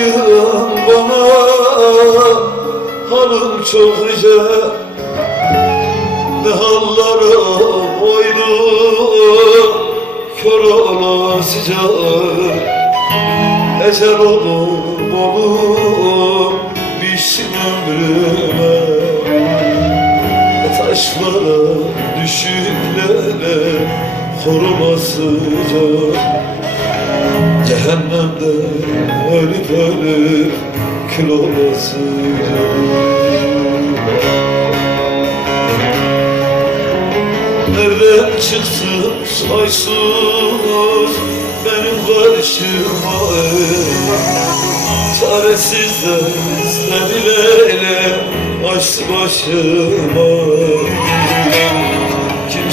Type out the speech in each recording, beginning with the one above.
Dokunmayın bana Hanım çok rica Ne hallara boylu Kör olasıca Ecel olur olur Bitsin ömrüme. Taşlara düşüklere Korumasıca Cehennemde ölüp ölüp kül olasıca Nereden çıktın saysız benim karşıma Çaresiz de ile açtı başıma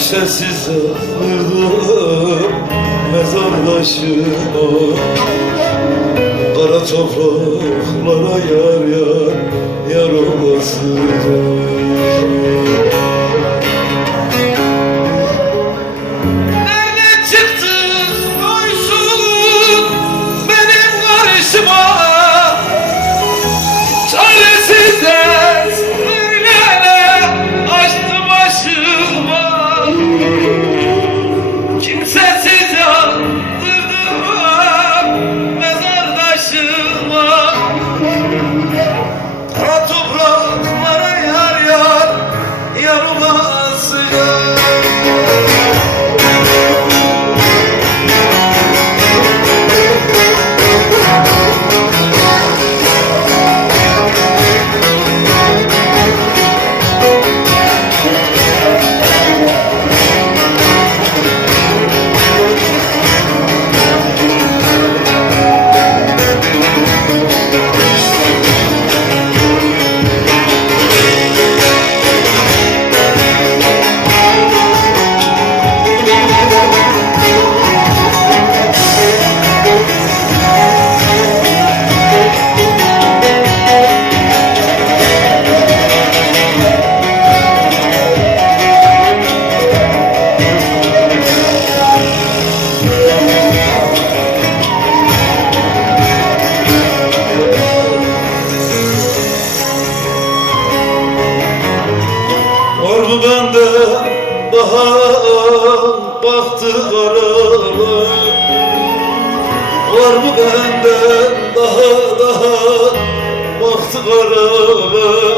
Kimsesiz ağırdım mezarlaşıma Kara topraklara yar yar yar olasıca Var mı bende daha daha baktı karalar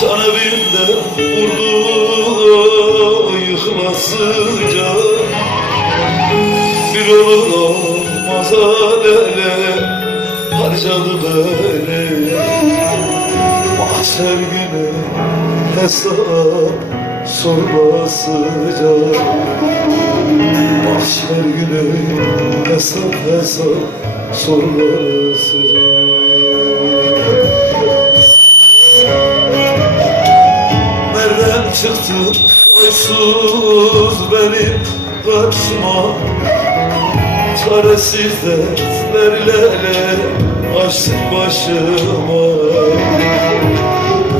Can evimde vurdu yıkılasıca Bir olur olmaz alele harcadı beni. Mahşer günü hesap sormasıca Mahşer günü hesap hesap sormasıca Nereden çıktın oysuz benim karşıma Çaresiz dertlerle açtık başıma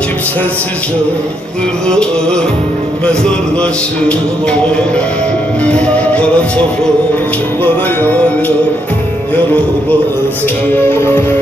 Kimsesiz yandırdım mezardaşıma Kara topraklara yar yar yar olasın